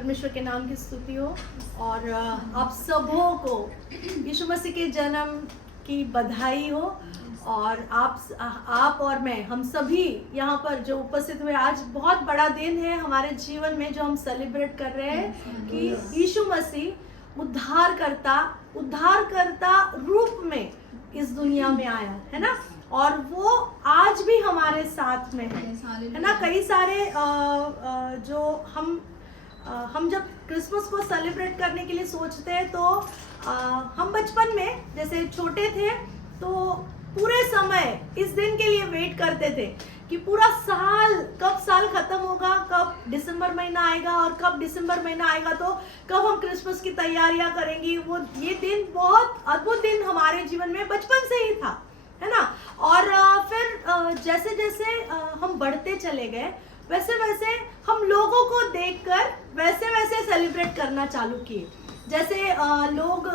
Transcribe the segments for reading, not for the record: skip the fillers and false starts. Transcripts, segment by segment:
परमेश्वर के नाम की स्तुति हो। और आप सबों को यीशु मसीह के जन्म की बधाई हो। और आप और मैं, हम सभी यहाँ पर जो उपस्थित हुए, आज बहुत बड़ा दिन है हमारे जीवन में जो हम सेलिब्रेट कर रहे हैं कि यीशु मसीह उद्धारकर्ता रूप में इस दुनिया में आया है ना। और वो आज भी हमारे साथ में है ना। कई सारे जो हम जब क्रिसमस को सेलिब्रेट करने के लिए सोचते हैं तो हम बचपन में जैसे छोटे थे तो पूरे समय इस दिन के लिए वेट करते थे कि पूरा साल, कब साल खत्म होगा, कब दिसंबर महीना आएगा, और कब दिसंबर महीना आएगा तो कब हम क्रिसमस की तैयारियां करेंगी। वो ये दिन बहुत अद्भुत दिन हमारे जीवन में बचपन से ही था, है ना। और फिर जैसे जैसे हम बढ़ते चले गए वैसे वैसे हम लोगों को देखकर वैसे वैसे सेलिब्रेट करना चालू किए। जैसे लोग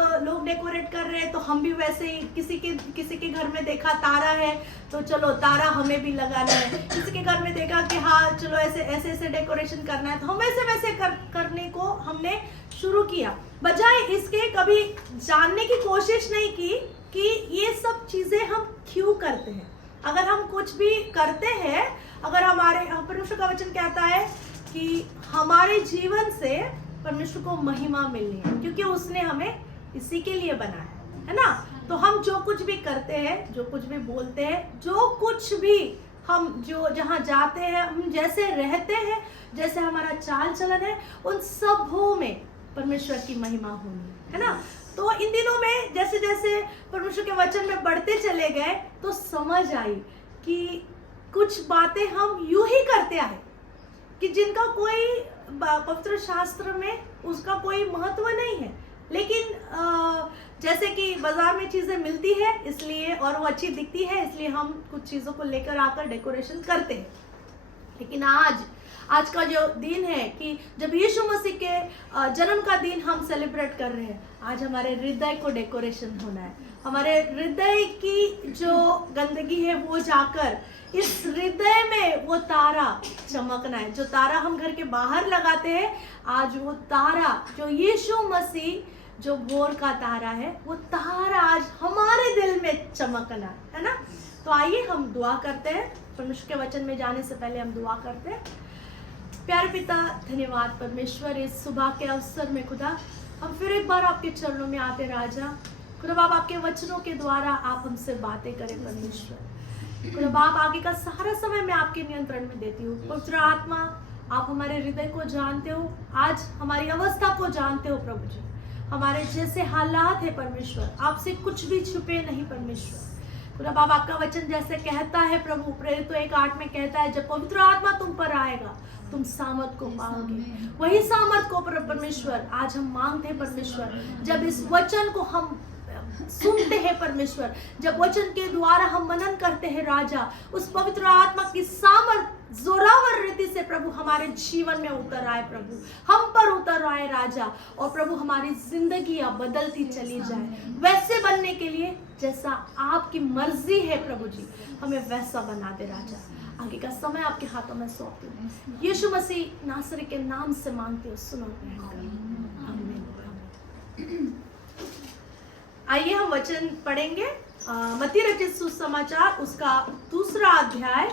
डेकोरेट कर रहे हैं तो हम भी वैसे ही, किसी के घर में देखा तारा है तो चलो तारा हमें भी लगाना है। किसी के घर में देखा कि हाँ चलो ऐसे डेकोरेशन करना है तो हम वैसे करने को हमने शुरू किया, बजाय इसके कभी जानने की कोशिश नहीं की कि ये सब चीजें हम क्यों करते हैं। अगर हम कुछ भी करते हैं, अगर परमेश्वर का वचन कहता है कि हमारे जीवन से परमेश्वर को महिमा मिलनी है क्योंकि उसने हमें इसी के लिए बनाया है ना। तो हम जो कुछ भी करते हैं, जो कुछ भी बोलते हैं, जो कुछ भी हम जहाँ जाते हैं, हम जैसे रहते हैं, जैसे हमारा चाल चलन है, उन सबों में परमेश्वर की महिमा होनी है ना। तो इन दिनों में जैसे जैसे परमेश्वर के वचन में बढ़ते चले गए तो समझ आई कि कुछ बातें हम यूं ही करते आए कि जिनका कोई पवित्र शास्त्र में उसका कोई महत्व नहीं है। लेकिन जैसे कि बाजार में चीजें मिलती है इसलिए, और वो अच्छी दिखती है इसलिए हम कुछ चीजों को लेकर आकर डेकोरेशन करते हैं। लेकिन आज का जो दिन है कि जब यीशु मसीह के जन्म का दिन हम सेलिब्रेट कर रहे हैं, आज हमारे हृदय को डेकोरेशन होना है। हमारे हृदय की जो गंदगी है वो जाकर इस हृदय में वो तारा चमकना है। जो तारा हम घर के बाहर लगाते हैं, आज वो तारा जो यीशु मसीह जो भोर का तारा है, वो तारा आज हमारे दिल में चमकना है ना। तो आइए हम दुआ करते हैं। परमेश्वर के वचन में जाने से पहले हम दुआ करते हैं। प्यारे पिता, धन्यवाद परमेश्वर इस सुबह के अवसर में खुदा, हम फिर एक बार आपके चरणों में आते राजा। खुदा बाप, आपके वचनों के द्वारा आप हमसे बातें करें परमेश्वर। खुदा बाप, आगे का सारा समय मैं आपके नियंत्रण में देती हूँ। पवित्र आत्मा, आप हमारे हृदय को जानते हो, आज हमारी अवस्था को जानते हो प्रभु जी। हमारे जैसे हालात है परमेश्वर, आपसे कुछ भी छुपे नहीं परमेश्वर। खुदा बाप, आपका वचन जैसे कहता है प्रभु, प्रेरित 1:8 में कहता है, जब पवित्र आत्मा तुम पर आएगा तुम सामर्थ को पाओगे। वही सामर्थ को परमेश्वर आज हम मांगते हैं परमेश्वर। जब इस वचन को हम सुनते हैं परमेश्वर, जब वचन के द्वारा हम मनन करते हैं राजा, उस पवित्र आत्मा की सामर्थ जोरावर रीति से प्रभु हमारे जीवन में उतर आए प्रभु, हम पर उतर आए राजा। और प्रभु हमारी जिंदगी अब बदलती चली जाए, वैसे बनने के लिए जैसा आपकी मर्जी है प्रभु जी, हमें वैसा बना दे राजा। आगे का समय आपके हाथों में सौंपती हूँ, यीशु मसीह नासरी के नाम से मांगती हूँ, सुनो। आइए हम वचन पढ़ेंगे। मत्ती रचित सुसमाचार उसका 2 अध्याय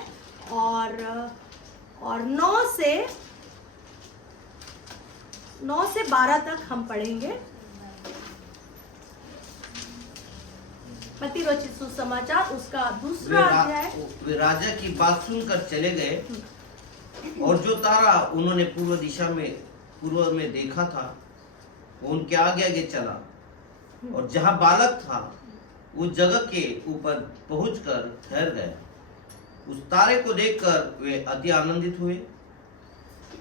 और 9 से 12 तक हम पढ़ेंगे। मत्ती रचित सुसमाचार उसका 2 अध्याय। वे राजा की बात सुनकर चले गए और जो तारा उन्होंने पूर्व में देखा था वो उनके आगे आगे चला, और जहाँ बालक था उस जगह के ऊपर पहुंचकर ठहर गए। उस तारे को देखकर वे अति आनंदित हुए।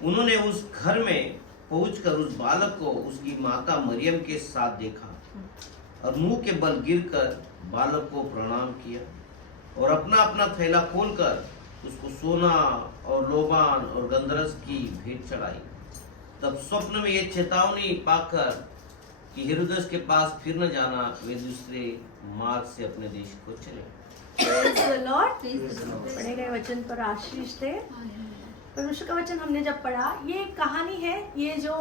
उन्होंने उस घर में पहुंचकर उस बालक को उसकी माता मरियम के साथ देखा और मुंह के बल गिरकर बालक को प्रणाम किया और अपना अपना थैला खोलकर उसको सोना और लोबान और गंधरस की भेंट चढ़ाई। तब स्वप्न में ये चेतावनी पाकर कि हेरोदेस के पास फिर न जाना, वे दूसरे मार्ग से अपने देश को चले। Praise the Lord। पढ़े गए वचन पर आशीष दे। परमेश्वर का वचन हमने जब पढ़ा, ये कहानी है, ये जो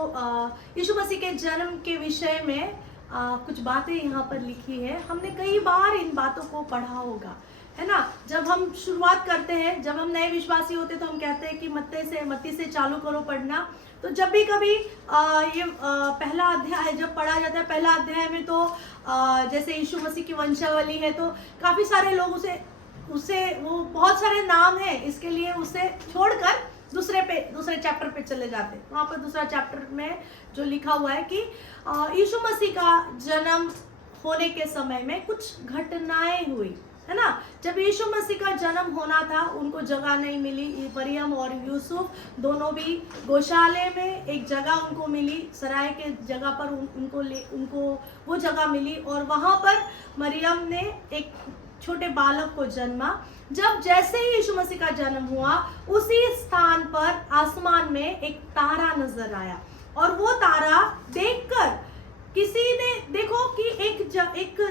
यीशु मसीह के जन्म के विषय में कुछ बातें यहाँ पर लिखी है। हमने कई बार इन बातों को पढ़ा होगा, है ना। जब हम शुरुआत करते हैं, जब हम नए विश्वासी होते तो हम कहते हैं कि मत्ती से चालू करो पढ़ना। तो जब भी कभी ये पहला अध्याय जब पढ़ा जाता है, पहला अध्याय में तो जैसे यीशु मसीह की वंशावली है, तो काफ़ी सारे लोग उसे वो बहुत सारे नाम है, इसके लिए उसे छोड़कर दूसरे चैप्टर पे चले जाते हैं। वहाँ पर दूसरा चैप्टर में जो लिखा हुआ है कि यीशु मसीह का जन्म होने के समय में कुछ घटनाएं हुई, है ना। जब यीशु मसीह का जन्म होना था, उनको जगह नहीं मिली। मरियम और यूसुफ दोनों भी गौशाले में एक जगह उनको मिली, सराय के जगह पर उनको वो जगह मिली, और वहाँ पर मरियम ने एक छोटे बालक को जन्मा। जब जैसे ही यीशु मसीह का जन्म हुआ, उसी स्थान पर आसमान में एक तारा नजर आया, और वो तारा देखकर किसी ने देखो कि एक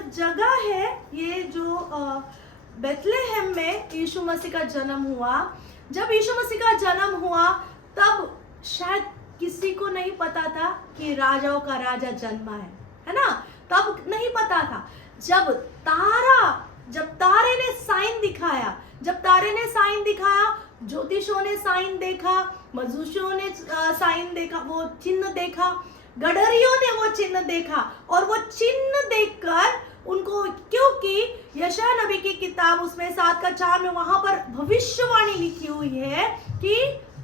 जगह है, ये जो बेथलेहम में यीशु मसीह का जन्म हुआ। जब यीशु मसीह का जन्म हुआ, तब शायद किसी को नहीं पता था कि राजाओं का राजा जन्मा है ना। तब नहीं पता था। जब तारे ने साइन दिखाया, ज्योतिषों ने साइन देखा, मजूसियों ने साइन देखा, वो चिन्ह देखा, गडरियों ने वो चिन्ह देखा, और वो चिन्ह देखकर उनको, क्योंकि यशायाह नबी की किताब उसमें 7:4 में वहां पर भविष्यवाणी लिखी हुई है कि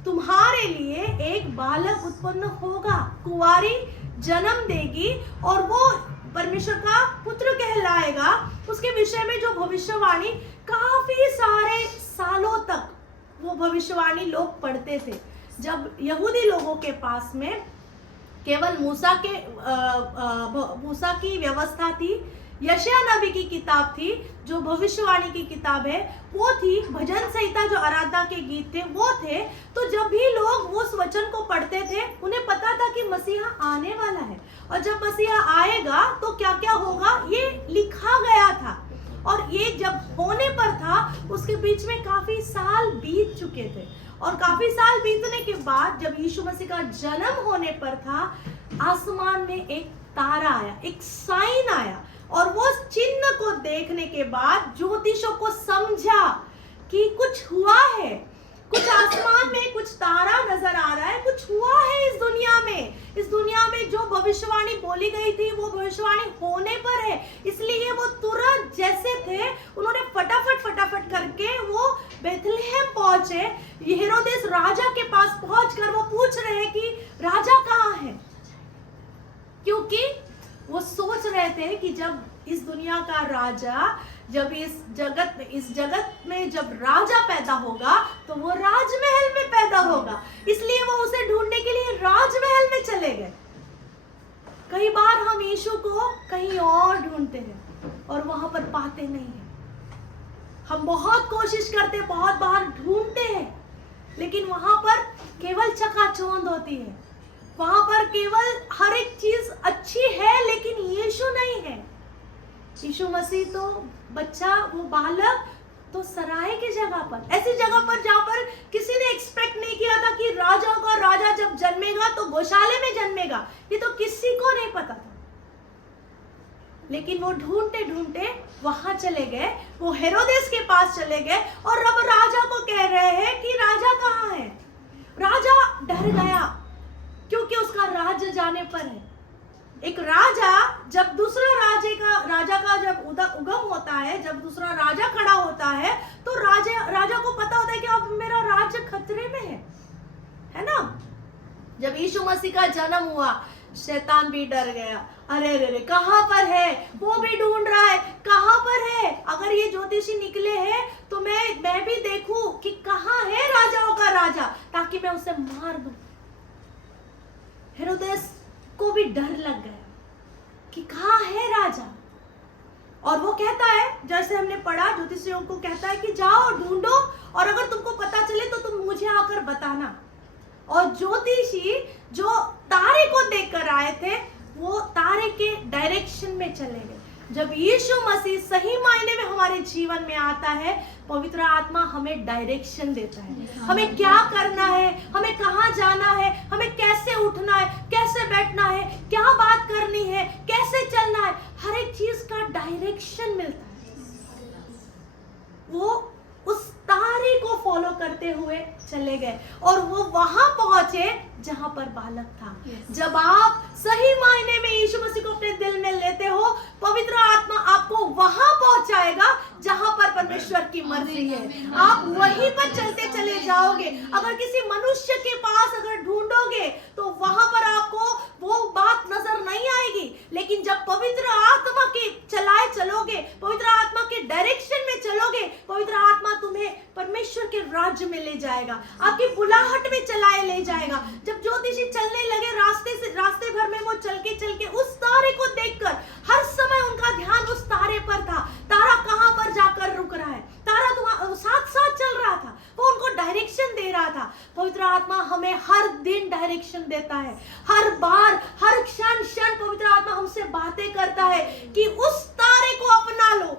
तुम्हारे लिए एक बालक उत्पन्न होगा, कुंवारी जन्म देगी, और वो परमेश्वर का पुत्र कहलाएगा। उसके विषय में जो भविष्यवाणी काफी सारे सालों तक वो भविष्यवाणी लोग पढ़ते थे। जब यहूदी लोगों के पास में केवल मूसा की व्यवस्था थी, यशायाह नबी की किताब थी जो भविष्यवाणी की किताब है, वो थी, भजन संहिता जो आराधना के गीत थे वो थे। तो जब भी लोग उस वचन को पढ़ते थे, उन्हें पता था कि मसीहा आने वाला है, और जब मसीहा आएगा तो क्या क्या होगा ये लिखा गया था। और ये जब होने पर था, उसके बीच में काफी साल बीत चुके थे, और काफी साल बीतने के बाद जब यीशु मसीह का जन्म होने पर था, आसमान में एक तारा आया, एक साइन आया, और वो चिन्ह को देखने के बाद ज्योतिषों को समझा कि कुछ हुआ है, कुछ आसमान में कुछ तारा नजर आ रहा है, कुछ हुआ है इस दुनिया में जो भविष्यवाणी बोली गई थी वो भविष्यवाणी होने पर है। इसलिए वो तुरंत जैसे थे, उन्होंने फटाफट करके वो बेथलेहम पहुंचे। हेरोदेस राजा के पास पहुंचकर वो पूछ रहे हैं कि राजा कहाँ है, क्योंकि वो सोच रहे थे कि जब इस दुनिया का राजा, जब इस जगत में जब राजा पैदा होगा तो वो राजमहल में पैदा होगा। इसलिए वो उसे ढूंढने के लिए राजमहल में चले गए। कई बार हम यीशु को कहीं और ढूंढते हैं और वहां पर पाते नहीं हैं। हम बहुत कोशिश करते, बहुत बार ढूंढते हैं, लेकिन वहां पर केवल चकाचौंध होती है, वहां पर केवल हर एक चीज अच्छी है, लेकिन यीशु नहीं है। यीशु मसीह तो बच्चा, वो बालक तो सराय की जगह पर, ऐसी जगह पर जहां पर किसी ने एक्सपेक्ट नहीं किया था कि राजाओं का राजा जब जन्मेगा तो गौशाले में जन्मेगा, ये तो किसी को नहीं पता था। लेकिन वो ढूंढते ढूंढते वहां चले गए, वो हेरोदेस के पास चले गए, और अब राजा को कह रहे हैं कि राजा कहाँ है। राजा डर गया, क्योंकि उसका राज्य जाने पर है। एक राजा जब दूसरा राजा का जब उगम होता है, जब दूसरा राजा खड़ा होता है, तो राजा को पता होता है कि अब मेरा राज्य खतरे में है ना। जब यीशु मसीह का जन्म हुआ, शैतान भी डर गया। अरे कहाँ पर है, वो भी ढूंढ रहा है कहाँ पर है। अगर ये ज्योतिषी निकले हैं तो मैं भी देखूं कि कहाँ है राजाओं का राजा, ताकि मैं उसे मार दूं। हेरोदेस को भी डर लग गया कि कहाँ है राजा, और वो कहता है, जैसे हमने पढ़ा, ज्योतिषियों को कहता है कि जाओ ढूंढो, और अगर तुमको पता चले तो तुम मुझे आकर बताना। और ज्योतिषी जो तारे को देखकर आए थे, वो तारे के डायरेक्शन में चले गए। जब यीशु मसीह सही मायने में हमारे जीवन में आता है, पवित्र आत्मा हमें डायरेक्शन देता है, हमें क्या करना है, हमें कहाँ जाना है, हमें कैसे उठना है, कैसे बैठना है, क्या बात करनी है, कैसे चलना है, हर एक चीज का डायरेक्शन मिलता है। वो उस तारे को फॉलो करते हुए चले गए और वो वहां पहुंचे जहां पर बालक था। जब आप सही मायने में यीशु मसीह को अपने दिल में लेते हो, पवित्र आत्मा आपको वहां पहुंचाएगा जहां पर परमेश्वर की मर्जी है। आप वहीं पर चलते चले जाओगे। अगर किसी मनुष्य के पास अगर ढूंढोगे तो वहां पर आपको वो बात नजर नहीं आएगी, लेकिन जब पवित्र आत्मा के चलाए चलोगे, पवित्र आत्मा के डायरेक्शन में चलोगे, पवित्र आत्मा तुम्हें परमेश्वर के राज्य में ले जाएगा, आपकी बुलाहट में चलाए ले जाएगा। जब ज्योतिषी चलने लगे रास्ते भर में, वो चल के उस तारे को देखकर हर समय उनका ध्यान उस तारे पर था। तारा कहां पर जाकर रुक रहा है, तारा तुम्हारे साथ साथ चल रहा था, वो उनको डायरेक्शन दे रहा था। पवित्र आत्मा हमें हर दिन डायरेक्शन देता है, हर बार, हर क्षण पवित्र आत्मा हमसे बातें करता है कि उस तारे को अपना लो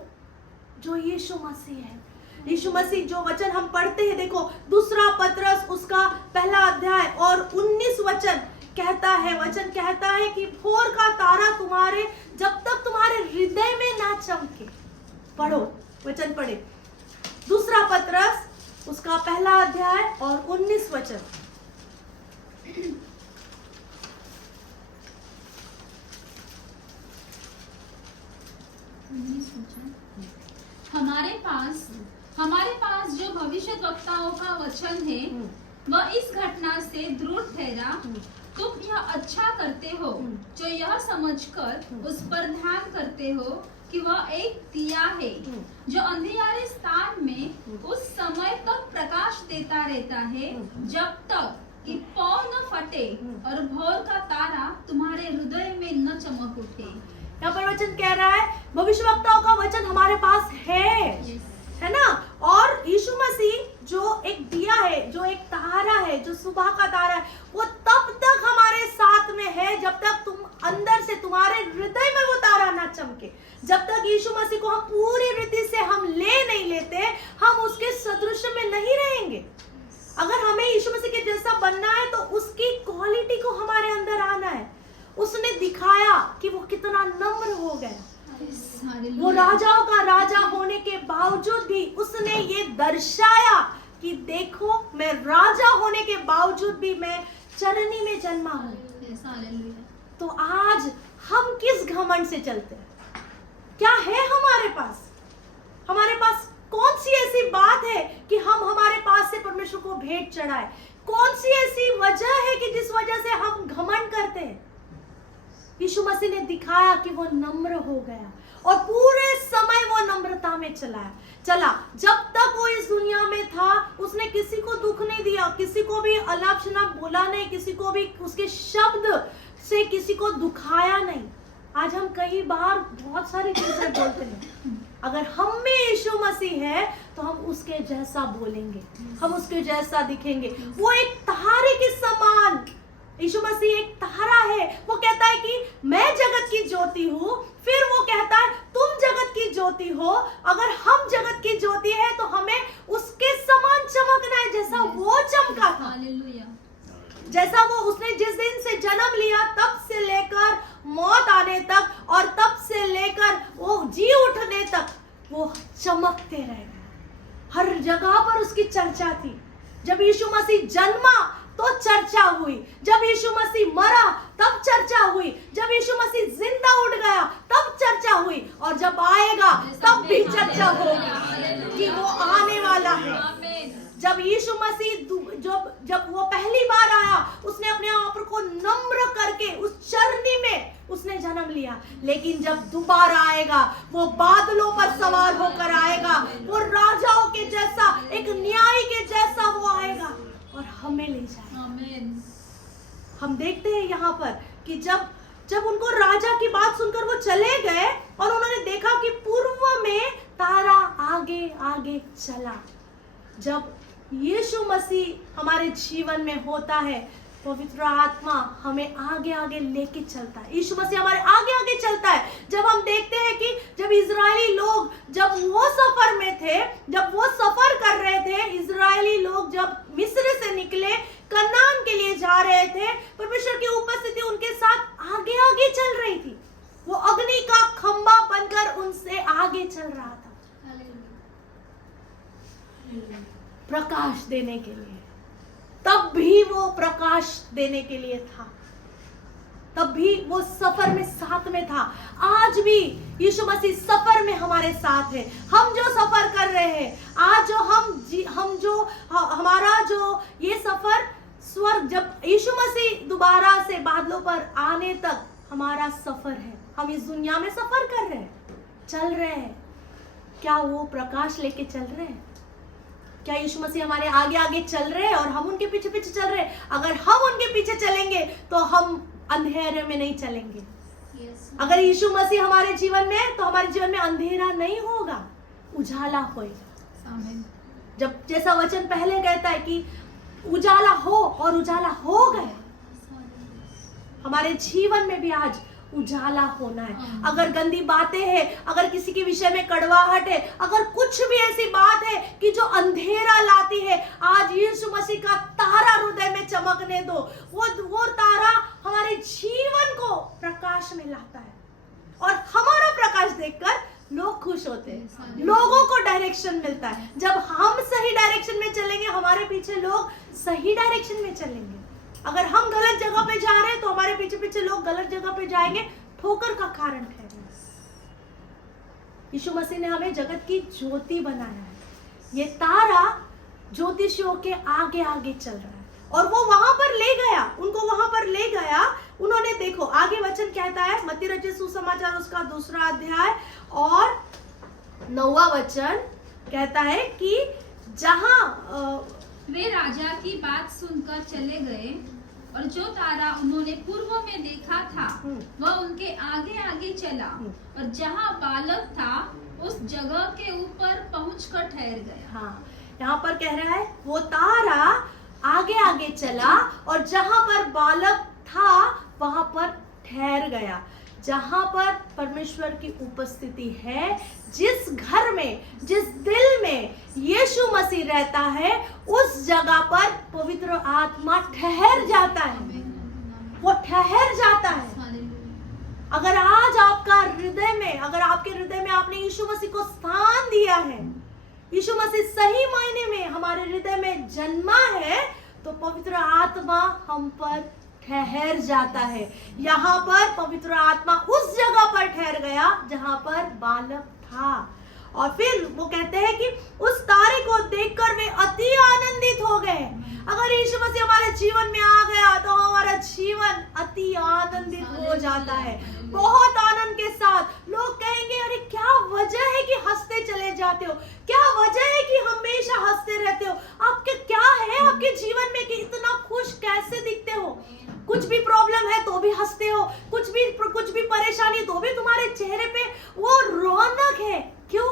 जो यीशु मसीह है। यीशु मसीह जो वचन हम पढ़ते हैं, देखो 2 पतरस उसका 1 अध्याय और 19 वचन कहता है कि भोर का तारा तुम्हारे जब तक तुम्हारे हृदय में ना चमके। पढ़ो, वचन पढ़े, 2 पतरस उसका 1 अध्याय और 19 वचन। हमारे पास जो भविष्यद्वक्ताओं का वचन है वह इस घटना से दृढ़ ठहरा। तुम यह अच्छा करते हो जो यह समझकर उस पर ध्यान करते हो कि वह एक दिया है जो अंधियारे स्थान में उस समय तक प्रकाश देता रहता है जब तक कि पौ न फटे और भोर का तारा तुम्हारे हृदय में न चमक उठे। यहाँ पर वचन कह रहा है, भविष्यवक्ताओं का वचन हमारे पास है ना। और यीशु मसीह जो एक दिया है, जो एक तारा है, जो सुबह का तारा है, वो तब तक हमारे साथ में है जब तक तुम अंदर से, तुम्हारे हृदय में वो तारा ना चमके। जब तक यीशु मसीह को हम पूरी रीति से हम ले नहीं लेते, हम उसके सदृश में नहीं रहेंगे। अगर हमें यीशु मसीह के जैसा बनना है तो उसकी क्वालिटी को हमारे अंदर आना है। उसने दिखाया कि वो कितना नम्र हो गया। वो राजाओं का राजा होने के बावजूद भी उसने ये दर्शाया कि देखो, मैं राजा होने के बावजूद भी मैं चरनी में जन्मा हूँ। तो आज हम किस घमंड से चलते हैं? क्या है हमारे पास? हमारे पास कौन सी ऐसी बात है कि हम हमारे पास से परमेश्वर को भेंट चढ़ाए? कौन सी ऐसी वजह है कि जिस वजह से हम घमंड करते हैं? यीशु मसीह ने दिखाया कि वो नम्र हो गया और पूरे समय वो नम्रता में चला। जब तक वो इस दुनिया में था, उसने किसी को दुख नहीं दिया, किसी को भी अलक्षणा बोला नहीं, किसी को भी उसके शब्द से किसी को दुखाया नहीं। आज हम कई बार बहुत सारी चीजें बोलते हैं। अगर हम में यीशु मसीह है तो हम उसके जैसा बोलेंगे, हम उसके जैसा दिखेंगे। वो एक तारे के समान, यीशु मसीह एक तारा है। वो कहता है कि मैं जगत की ज्योति हूँ, फिर वो कहता है तुम जगत की ज्योति हो। अगर हम जगत की ज्योति है तो हमें उसके समान चमकना है जैसा वो चमका था। जैसा वो उसने जिस दिन से जन्म लिया तब से लेकर मौत आने तक और तब से लेकर वो जी उठने तक वो चमकते रहे। हर जगह पर उसकी चर्चा थी। जब यीशु मसीह जन्मा तो चर्चा हुई, जब यीशु मसीह मरा तब चर्चा हुई, जब यीशु मसीह जिंदा उठ गया तब चर्चा हुई, और जब आएगा तब भी चर्चा होगी कि वो आने वाला है। जब यीशु मसीह जब वो पहली बार आया, उसने अपने आप को नम्र करके उस चरनी में उसने जन्म लिया। लेकिन जब दोबारा आएगा, वो बादलों पर सवार होकर आएगा, वो राजाओं के जैसा, एक न्यायी के जैसा वो आएगा और हमें ले जाएगा। हम देखते हैं यहाँ पर कि जब उनको राजा की बात सुनकर वो चले गए और उन्होंने देखा कि पूर्व में तारा आगे आगे चला। जब यीशु मसीह हमारे जीवन में होता है, पवित्र आत्मा हमें आगे आगे लेके चलता है। यीशु मसीह हमारे आगे आगे चलता है। जब हम देखते हैं कि जब इजरायली लोग जब वो सफर में थे, जब वो सफर कर रहे थे, इजरायली लोग जब मिस्र से निकले कनान के लिए जा रहे थे, परमेश्वर की उपस्थिति उनके साथ आगे आगे चल रही थी। वो अग्नि का खंभा बनकर उनसे आगे चल रहा था, प्रकाश देने के लिए। तब भी वो प्रकाश देने के लिए था, तब भी वो सफर में साथ में था। आज भी यीशु मसीह सफर में हमारे साथ है। हम जो सफर कर रहे हैं आज, जो हमारा जो ये सफर स्वर्ग, जब यीशु मसीह दोबारा से बादलों पर आने तक हमारा सफर है। हम इस दुनिया में सफर कर रहे हैं, चल रहे हैं। क्या वो प्रकाश लेके चल रहे हैं? क्या यीशु मसीह हमारे आगे आगे चल रहे हैं और हम उनके पीछे पीछे चल रहे हैं? अगर हम उनके पीछे चलेंगे तो हम अंधेरे में नहीं चलेंगे। अगर यीशु मसीह हमारे जीवन में, तो हमारे जीवन में अंधेरा नहीं होगा, उजाला होगा। जब जैसा वचन पहले कहता है कि उजाला हो, और उजाला हो गया। हमारे जीवन में भी आज उजाला होना है। अगर गंदी बातें हैं, अगर किसी के विषय में कड़वाहट है, अगर कुछ भी ऐसी बात है कि जो अंधेरा लाती है, आज यीशु मसीह का तारा हृदय में चमकने दो। वो तारा हमारे जीवन को प्रकाश में लाता है, और हमारा प्रकाश देखकर लोग खुश होते हैं, लोगों को डायरेक्शन मिलता है। जब हम सही डायरेक्शन में चलेंगे, हमारे पीछे लोग सही डायरेक्शन में चलेंगे। अगर हम गलत जगह पे जा रहे हैं तो हमारे पीछे पीछे लोग गलत जगह पे जाएंगे, ठोकर का कारण ठहरेंगे। यीशु मसीह ने हमें जगत की ज्योति बनाया है। ये तारा ज्योतिषियों के आगे आगे चल रहा है, और वो वहां पर ले गया, उनको वहां पर ले गया। उन्होंने, देखो आगे वचन कहता है, मत्ती रचित सुसमाचार उसका 2 अध्याय और 9वां वचन कहता है कि जहां वे राजा की बात सुनकर चले गए, और जो तारा उन्होंने पूर्व में देखा था वह उनके आगे आगे चला, और जहाँ बालक था उस जगह के ऊपर पहुंचकर ठहर गया। हाँ, यहाँ पर कह रहा है वो तारा आगे आगे चला, और जहाँ पर बालक था वहां पर ठहर गया। जहां पर परमेश्वर की उपस्थिति है, जिस घर में, जिस दिल में यीशु मसीह रहता है, उस जगह पर पवित्र आत्मा ठहर जाता है। वो ठहर जाता है। अगर आज आपका हृदय में, अगर आपके हृदय में आपने यीशु मसीह को स्थान दिया है, यीशु मसीह सही मायने में हमारे हृदय में जन्मा है, तो पवित्र आत्मा हम पर ठहर जाता है। यहाँ पर पवित्र आत्मा उस जगह पर ठहर गया जहाँ पर बालक था। और फिर वो कहते हैं कि उस तारे को देखकर वे अति आनंदित हो गए। अगर यीशु मसीह हमारे जीवन में आ गया तो हमारा जीवन अति आनंदित हो जाता है, बहुत आनंद के साथ। लोग कहेंगे अरे क्या वजह है कि हंसते चले जाते हो, क्या वजह है कि हमेशा हंसते रहते हो, आपके क्या है आपके जीवन में कि इतना खुश कैसे दिखते हो? कुछ भी प्रॉब्लम है तो भी हंसते हो, कुछ भी परेशानी तो भी तुम्हारे चेहरे पे वो रौनक है। क्यों?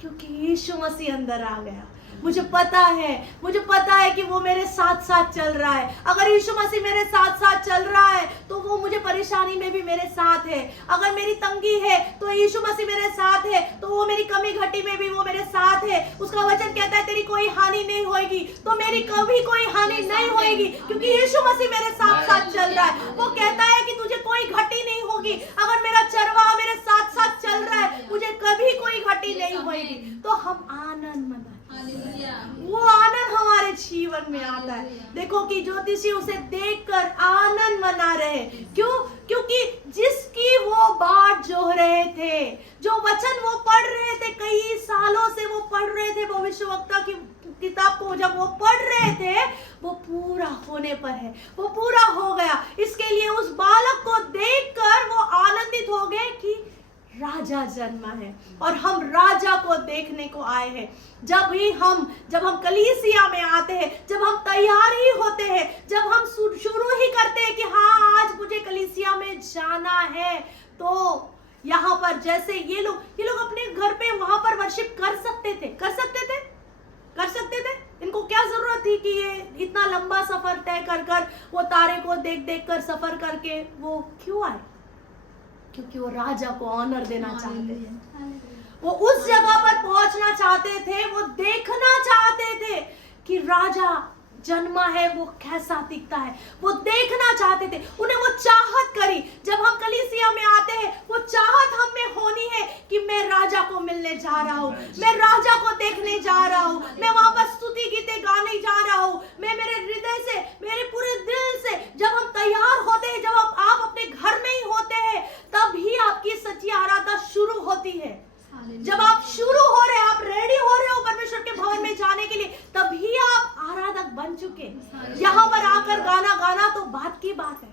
क्योंकि यीशु मसीह अंदर आ गया। मुझे पता है कि वो मेरे साथ साथ चल रहा है। अगर यीशु मसीह मेरे साथ साथ चल रहा है तो वो मुझे परेशानी में भी मेरे साथ है। अगर मेरी तंगी है तो यीशु मसीह मेरे साथ है, तो वो मेरी कमी घटी में भी वो मेरे साथ है। उसका वचन कहता है तेरी कोई हानि नहीं होगी, तो मेरी कभी कोई हानि नहीं होगी, क्योंकि यीशु मसीह मेरे साथ साथ चल रहा है। वो कहता है कि तुझे कोई घटी नहीं होगी। अगर मेरा चरवाहा मेरे साथ साथ चल रहा है, मुझे कभी कोई घटी नहीं होगी। तो हम आनंद मनाएं। वो आनंद हमारे जीवन में आता है। देखो कि ज्योतिषी उसे देखकर आनंद मना रहे। क्यों? क्योंकि जिसकी वो बाट जो रहे थे, जो वचन वो पढ़ रहे थे, कई सालों से वो पढ़ रहे थे, भविष्यवक्ता की किताब को जब वो पढ़ रहे थे, वो पूरा होने पर है, वो पूरा हो गया। इसके लिए उस बालक को देखकर वो आनंदित हो गए कि राजा जन्मा है, और हम राजा को देखने को आए हैं। जब हम कलीसिया में आते हैं, जब हम तैयार ही होते हैं, जब हम शुरू ही करते हैं कि हाँ आज मुझे कलीसिया में जाना है, तो यहाँ पर जैसे ये लोग अपने घर पे वहां पर वर्शिप कर सकते थे, इनको क्या जरूरत थी कि ये इतना लंबा सफर तय कर कर वो तारे को देख देख कर सफर करके वो क्यों आए? क्योंकि वो राजा को ऑनर देना चाहते थे, वो उस जगह पर पहुंचना चाहते थे, वो देखना चाहते थे कि राजा जन्मा है वो कैसा दिखता है, वो देखना चाहते थे। उन्हें वो चाहत करी। जब हम कलीसिया में आते हैं वो चाहत हम में होनी है कि मैं राजा को मिलने जा रहा हूँ, मैं राजा को देखने जा रहा हूँ, मैं वहां पर स्तुति गीते गाने जा रहा हूँ, मैं मेरे हृदय से, मेरे पूरे दिल से। जब हम तैयार होते हैं, जब आप अपने घर में ही होते हैं, तभी आपकी सच्ची आराधना शुरू होती है। जब आप शुरू हो रहे, आप रेडी हो रहे हो परमेश्वर के भवन में जाने के लिए, तभी आप आराधक बन चुके। यहाँ पर आकर गाना गाना तो बात की बात है।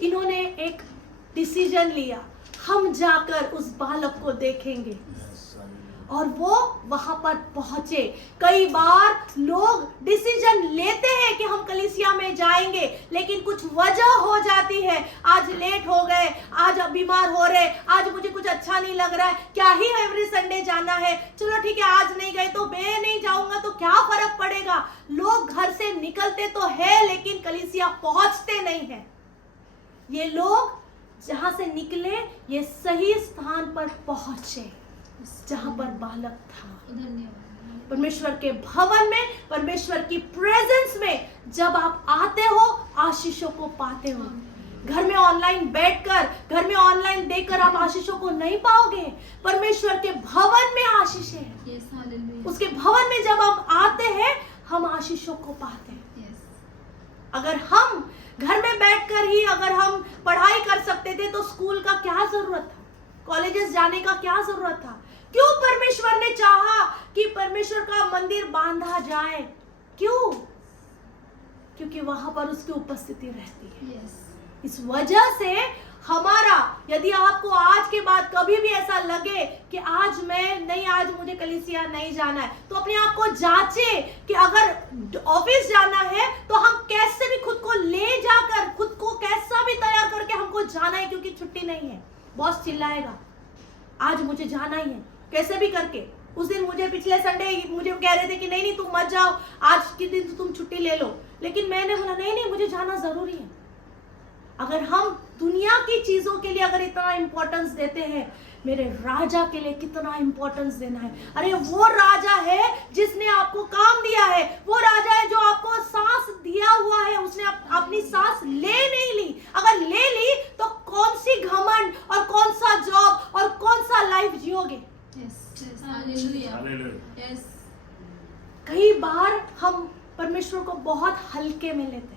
इन्होंने एक डिसीजन लिया, हम जाकर उस बालक को देखेंगे, और वो वहां पर पहुंचे। कई बार लोग डिसीजन लेते हैं कि हम कलीसिया में जाएंगे, लेकिन कुछ वजह हो जाती है। आज लेट हो गए, आज बीमार हो रहे, आज मुझे कुछ अच्छा नहीं लग रहा है, क्या ही एवरी संडे जाना है, चलो ठीक है आज नहीं गए तो मैं नहीं जाऊंगा तो क्या फर्क पड़ेगा। लोग घर से निकलते तो है लेकिन कलीसिया पहुंचते नहीं है। ये लोग जहां से निकले ये सही स्थान पर पहुंचे जहां पर बालक था। परमेश्वर के भवन में, परमेश्वर की प्रेजेंस में जब आप आते हो, आशीषों को पाते हो। घर में ऑनलाइन बैठकर, घर में ऑनलाइन देखकर आप आशीषों को नहीं पाओगे। परमेश्वर के भवन में आशीष है। उसके भवन में जब हम आते हैं, हम आशीषों को पाते हैं। अगर हम घर में बैठकर ही अगर हम पढ़ाई कर सकते थे तो स्कूल का क्या जरूरत था, कॉलेजेस जाने का क्या जरूरत था? क्यों परमेश्वर ने चाहा कि परमेश्वर का मंदिर बांधा जाए? क्यों? क्योंकि वहां पर उसकी उपस्थिति रहती है। इस वजह से हमारा, यदि आपको आज के बाद कभी भी ऐसा लगे कि आज मैं नहीं, आज मुझे कलीसिया नहीं जाना है, तो अपने आप को जांचे कि अगर ऑफिस जाना है तो हम कैसे भी खुद को ले जाकर, खुद को कैसा भी तैयार करके हमको जाना है, क्योंकि छुट्टी नहीं है। बॉस चिल्लाएगा, आज मुझे जाना ही है, कैसे भी करके। उस दिन मुझे पिछले संडे मुझे कह रहे थे कि नहीं तुम मत जाओ, आज के दिन तुम छुट्टी ले लो, लेकिन मैंने बोला नहीं मुझे जाना जरूरी है। अगर हम दुनिया की चीजों के लिए अगर इतना इंपॉर्टेंस देते हैं, मेरे राजा के लिए कितना इंपॉर्टेंस देना है। अरे वो राजा है जिसने आपको काम दिया है, वो राजा है जो आपको सांस दिया हुआ है, उसने अपनी सांस ले नहीं ली। अगर ले ली तो कौन सी घमंड और कौन सा जॉब और कौन सा लाइफ जियोगे? कई बार हम परमेश्वर को बहुत हल्के में लेते हैं।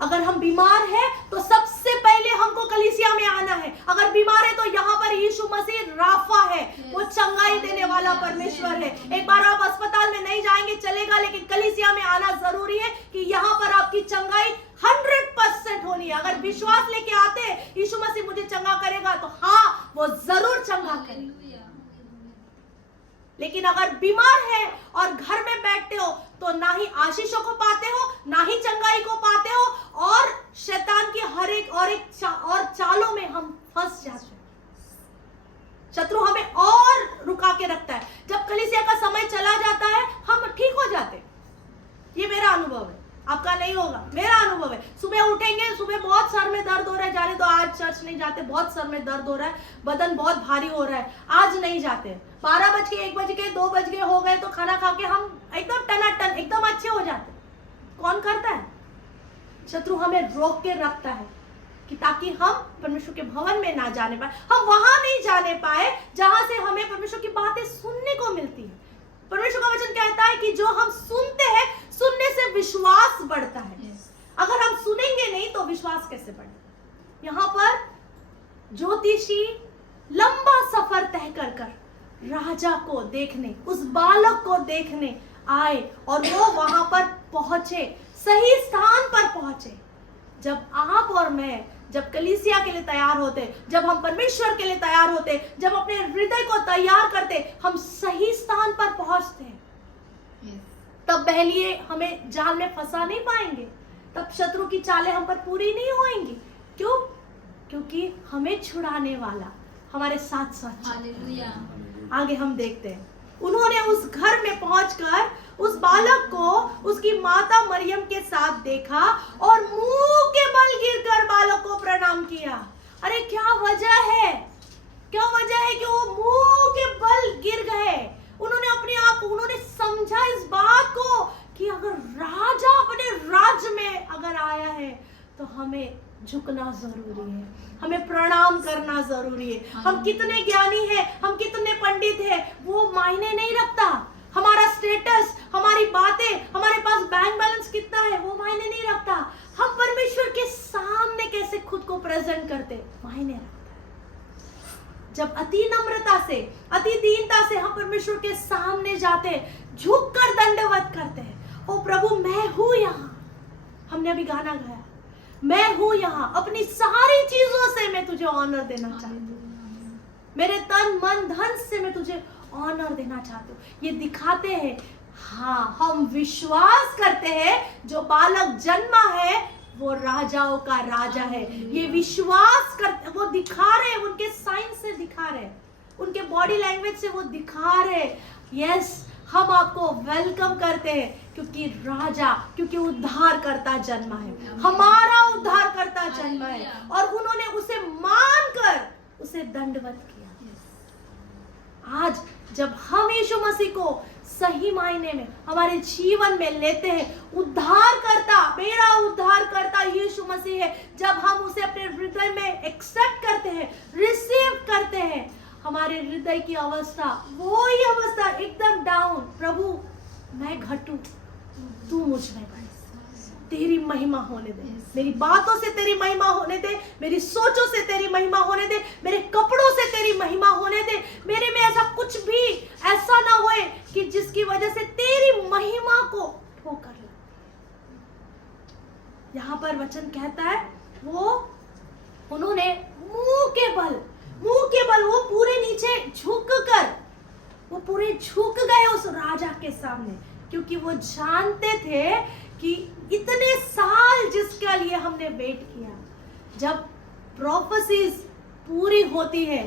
अगर हम बीमार हैं तो सबसे पहले हमको कलीसिया में आना है। अगर बीमार है तो यहाँ पर यीशु मसीह राफा है, वो चंगाई देने वाला परमेश्वर है। एक बार आप अस्पताल में नहीं जाएंगे चलेगा, लेकिन कलीसिया में आना जरूरी है कि यहाँ पर आपकी चंगाई 100% होनी है। अगर विश्वास लेके आते हैं यीशु मसीह मुझे चंगा करेगा, तो हाँ वो जरूर चंगा करेगा। लेकिन अगर बीमार है और घर में बैठते हो तो ना ही आशीषों को पाते हो, ना ही चंगाई को पाते हो, और शैतान की हर एक और चालों में हम फंस जाते हैं। शत्रु हमें और रुका के रखता है। जब कलीसिया का समय चला जाता है हम ठीक हो जाते। ये मेरा अनुभव है, आपका नहीं होगा, मेरा अनुभव है। सुबह उठेंगे, सुबह बहुत सर में दर्द हो रहा है, जाने तो आज चर्च नहीं जाते, बहुत सर में दर्द हो रहा है, बदन बहुत भारी हो रहा है, आज नहीं जाते। 12 बज के 1 बज के 2 बज के हो गए तो खाना खा के हम एकदम टनाटन एकदम अच्छे हो जाते। कौन करता है? शत्रु हमें रोक के रखता है कि ताकि हम परमेश्वर के भवन में ना जाने पाए, हम वहां नहीं जाने पाए जहां से हमें परमेश्वर की बातें सुनने को मिलती है। परमेश्वर का वचन कहता है कि जो हम सुनते हैं, सुनने से विश्वास बढ़ता है। अगर हम सुनेंगे नहीं तो विश्वास कैसे बढ़ेगा? यहाँ पर ज्योतिषी लंबा सफर तय कर कर राजा को देखने, उस बालक को देखने आए, और वो वहां पर पहुंचे, सही स्थान पर पहुंचे। जब आप और मैं, जब कलीसिया के लिए तैयार होते, जब हम परमेश्वर के लिए तैयार होते, जब अपने हृदय को तैयार करते, हम सही स्थान पर पहुंचते हैं। तब बहलिए हमें जाल में फंसा नहीं पाएंगे, तब शत्रु की चालें हम पर पूरी नहीं होंगी। क्यों? क्योंकि हमें छुड़ाने वाला हमारे साथ साथ। आगे हम देखते हैं उन्होंने उस घर में पहुंचकर उस बालक को उसकी माता मरियम के साथ देखा और मुंह के बल गिरकर बालक को प्रणाम किया। अरे क्या वजह है, क्या वजह है कि वो मुंह के बल गिर गए? उन्होंने अपने आप, उन्होंने समझा इस बात को कि अगर राजा अपने राज्य में अगर आया है तो हमें झुकना जरूरी है, हमें प्रणाम करना जरूरी है। हम कितने ज्ञानी हैं, हम कितने पंडित हैं, वो मायने नहीं रखता। हमारा स्टेटस, हमारी बातें, हमारे पास बैंक बैलेंस कितना है, वो मायने नहीं रखता। हम परमेश्वर के सामने कैसे खुद को प्रेजेंट करते, मायने रखता है। जब अति नम्रता से, अति दीनता से हम परमेश्वर के सामने जाते, झुक कर दंडवत करते हैं, ओ प्रभु मैं हूं यहाँ। हमने अभी गाना गाया, मैं हूं यहाँ, अपनी सारी चीजों से मैं तुझे ऑनर देना चाहती हूँ, मेरे तन मन धन से मैं तुझे ऑनर देना चाहती हूँ। ये दिखाते हैं, हाँ हम विश्वास करते हैं जो बालक जन्मा है वो राजाओं का राजा है। ये विश्वास करते, वो दिखा रहे, उनके साइन से दिखा रहे, उनके बॉडी लैंग्वेज से वो दिखा रहे, यस हम आपको वेलकम करते हैं क्योंकि राजा, क्योंकि उद्धार करता जन्मा है, हमारा उद्धार करता जन्मा है। और उन्होंने उसे मानकर उसे दंडवत किया। आज जब हम यीशु मसीह को सही मायने में हमारे जीवन में लेते हैं, उद्धार करता, मेरा उद्धार करता यीशु मसीह है, जब हम उसे अपने हृदय में एक्सेप्ट करते हैं, रिसीव करते हैं, हमारे हृदय की अवस्था वो ही अवस्था एकदम डाउन, प्रभु मैं घटूं, तू मुझ में बढ़, तेरी महिमा होने दे, मेरी बातों से तेरी महिमा होने दे, मेरी सोचों से तेरी महिमा होने दे, मेरे कपड़ों से तेरी महिमा होने दे, मेरे में ऐसा कुछ भी ऐसा ना होए कि जिसकी वजह से तेरी महिमा को ठोकर लगे। यहाँ पर वचन कहता है वो उन्होंने मुंह के बल वो पूरे नीचे झुक कर, वो पूरे झुक गए उस राजा के सामने, क्योंकि वो जानते थे कि इतने साल जिसके लिए हमने वेट किया, जब प्रोफेसीज पूरी होती है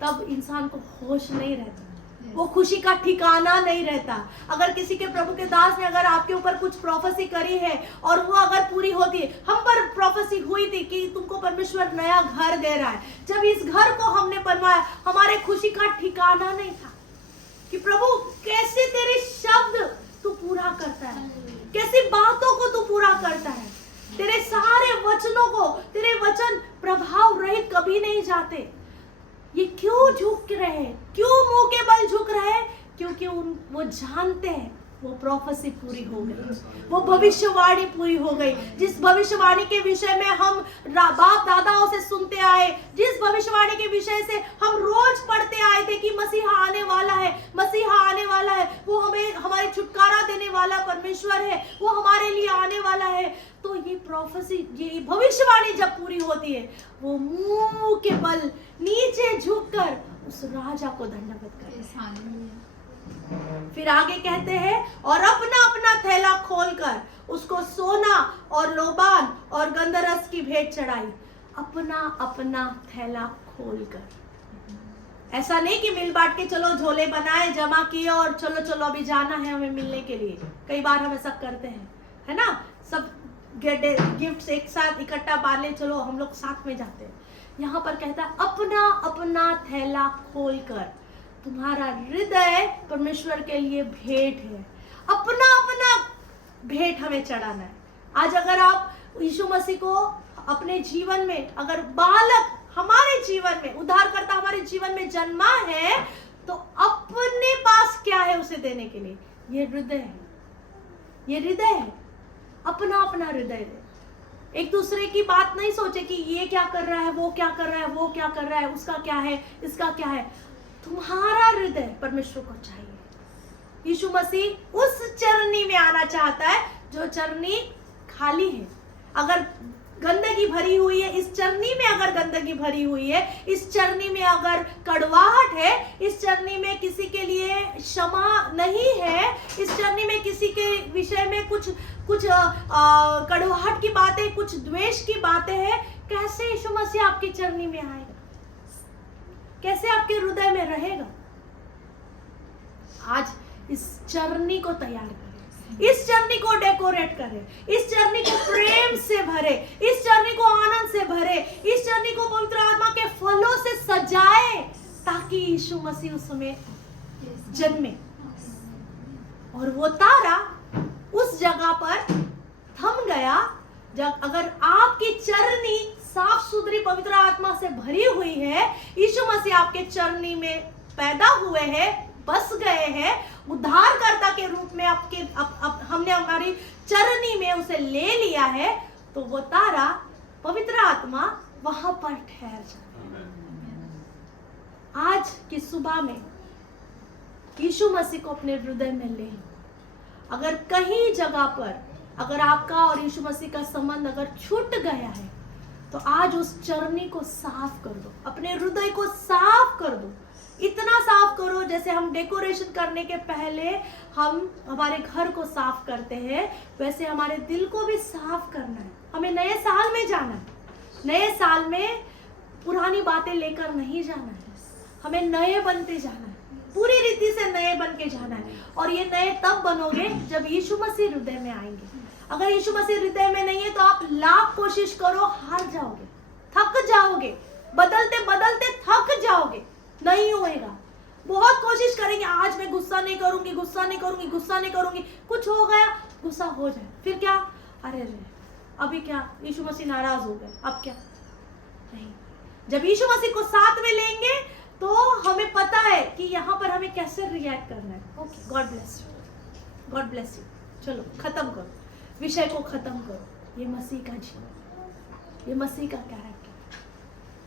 तब इंसान को होश नहीं रहता, वो खुशी का ठिकाना नहीं रहता। अगर किसी के प्रभु के दास ने अगर आपके ऊपर कुछ प्रोफेसी करी है और वो अगर पूरी होती है, हम पर प्रोफेसी हुई थी कि तुमको परमेश्वर नया घर दे रहा है, जब इस घर को हमने बनवाया हमारे खुशी का ठिकाना नहीं था कि प्रभु कैसे तेरे शब्द तू पूरा करता है, कैसी बातों को तू पूरा करता है, तेरे सारे वचनों को, तेरे वचन प्रभाव रहित कभी नहीं जाते। ये क्यों झुक रहे, क्यों मुंह के बल झुक रहे? क्योंकि वो जानते हैं वो प्रोफेसी पूरी हो गई, वो भविष्यवाणी पूरी हो गई, जिस भविष्यवाणी के विषय में हम बाप दादाओं से सुनते आए, जिस भविष्यवाणी के विषय से हम रोज पढ़ते आए थे कि मसीहा आने वाला है, मसीहा आने वाला है, वो हमें हमारे छुटकारा देने वाला परमेश्वर है, वो हमारे लिए आने वाला है। तो ये प्रोफेसी, ये भविष्यवाणी जब पूरी होती है, वो मुंह के बल नीचे झुककर उस राजा को दंडवत करते। फिर आगे कहते हैं और अपना अपना थैला खोलकर उसको सोना और लोबान और गंधरस की भेंट चढ़ाई। अपना अपना थैला खोलकर, ऐसा नहीं कि मिल बांट के चलो झोले बनाए, जमा किए और चलो चलो अभी जाना है हमें मिलने के लिए। कई बार हम ऐसा करते हैं, है ना, सब गिफ्ट्स एक साथ इकट्ठा बांधे, चलो हम लोग साथ में जाते हैं। यहाँ पर कहता है अपना अपना थैला खोलकर, तुम्हारा हृदय परमेश्वर के लिए भेंट है, अपना अपना भेंट हमें चढ़ाना है। आज अगर आप यीशु मसीह को अपने जीवन में, अगर बालक हमारे जीवन में, उद्धारकर्ता हमारे जीवन में जन्मा है, तो अपने पास क्या है उसे देने के लिए? ये हृदय है, ये हृदय है, अपना अपना हृदय दे। एक दूसरे की बात नहीं सोचे कि ये क्या कर रहा है, वो क्या कर रहा है, वो क्या कर रहा है, उसका क्या है, इसका क्या है। तुम्हारा हृदय परमेश्वर को चाहिए। यीशु मसीह उस चरनी में आना चाहता है जो चरनी खाली है। अगर गंदगी भरी हुई है, इस चरनी में अगर गंदगी भरी हुई है, इस चरनी में अगर कड़वाहट है, इस चरनी में किसी के लिए क्षमा नहीं है, इस चरनी में किसी के विषय में कुछ कड़वाहट की बातें, कुछ द्वेष की बातें हैं, कैसे यीशु मसीह आपकी चरनी में आएगा? कैसे आपके हृदय में रहेगा? आज इस चरनी को तैयार करें, इस चरनी को डेकोरेट करें, इस चरनी को प्रेम से भरे, इस चरनी को आनंद से भरे, इस चरनी को पवित्र आत्मा के फलों से सजाए, ताकि यीशु मसीह उसमें जन्मे। और वो तारा उस जगह पर थम गया। जब अगर आपकी चरनी साफ सुथरी पवित्र आत्मा से भरी हुई है, यीशु मसीह आपके चरनी में पैदा हुए हैं, बस गए हैं, उद्धारकर्ता के रूप में आपके हमने हमारी चरनी में उसे ले लिया है, तो वो तारा पवित्र आत्मा वहां पर ठहर जाए। आज की सुबह में यीशु मसीह को अपने हृदय में ले लो। अगर कहीं जगह पर अगर आपका और यीशु मसीह का संबंध अगर छूट गया है, तो आज उस चरनी को साफ कर दो, अपने हृदय को साफ कर दो। इतना साफ करो जैसे हम डेकोरेशन करने के पहले हम हमारे घर को साफ करते हैं, वैसे हमारे दिल को भी साफ करना है। हमें नए साल में जाना है, नए साल में पुरानी बातें लेकर नहीं जाना है, हमें नए बनते जाना है, पूरी रीति से नए बन के जाना है। और ये नए तब बनोगे जब यीशु मसीह हृदय में आएंगे। अगर यीशु मसीह हृदय में नहीं है तो आप लाख कोशिश करो, हार जाओगे, थक जाओगे, बदलते बदलते थक जाओगे, नहीं होएगा। बहुत कोशिश करेंगे, आज मैं गुस्सा नहीं करूंगी, गुस्सा नहीं करूंगी, गुस्सा नहीं करूंगी, कुछ हो गया, गुस्सा हो जाए, फिर क्या, अरे अभी क्या, यीशु मसीह नाराज हो गए, अब क्या, नहीं। जब यीशु मसीह को साथ में लेंगे तो हमें पता है कि यहाँ पर हमें कैसे रिएक्ट करना है। Okay, God bless you, God bless you. चलो खत्म करो, विषय को खत्म करो। ये मसीह का जीवन, ये मसीह का कैरेक्टर।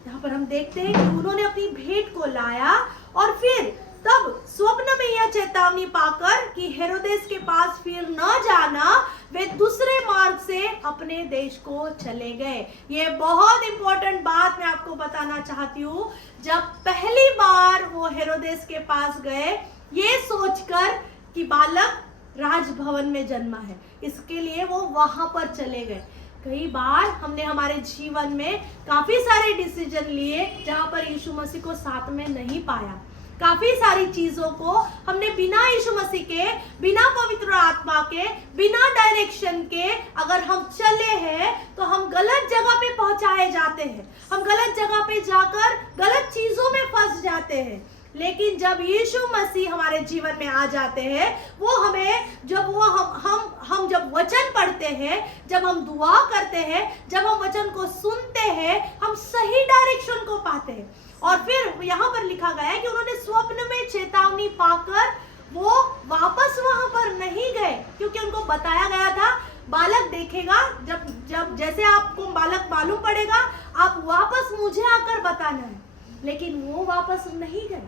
यहाँ पर हम देखते हैं कि उन्होंने अपनी भेंट को लाया और फिर तब स्वप्न में यह चेतावनी पाकर कि हेरोदेस के पास फिर न जाना, वे दूसरे मार्ग से अपने देश को चले गए। ये बहुत इंपॉर्टेंट बात मैं आपको बताना चाहती हूँ। जब पहली बार वो हेरोदेस के पास गए ये सोचकर कि बालक राजभवन में जन्मा है, इसके लिए वो वहां पर चले गए। कई बार हमने हमारे जीवन में काफी सारे डिसीजन लिए जहां पर यीशु मसीह को साथ में नहीं पाया। काफी सारी चीजों को हमने बिना यीशु मसीह के, बिना पवित्र आत्मा के, बिना डायरेक्शन के अगर हम चले हैं तो हम गलत जगह पे पहुंचाए जाते हैं। हम गलत जगह पे जाकर गलत चीजों में फंस जाते हैं। लेकिन जब यीशु मसीह हमारे जीवन में आ जाते हैं, वो हमें जब वो हम जब वचन पढ़ते हैं, जब हम दुआ करते हैं, जब हम वचन को सुनते हैं, हम सही डायरेक्शन को पाते हैं। और फिर यहाँ पर लिखा गया है कि उन्होंने स्वप्न में चेतावनी पाकर वो वापस वहां पर नहीं गए, क्योंकि उनको बताया गया था बालक देखेगा, जब जैसे आपको बालक मालूम पड़ेगा आप वापस मुझे आकर बताना है। लेकिन वो वापस नहीं गए।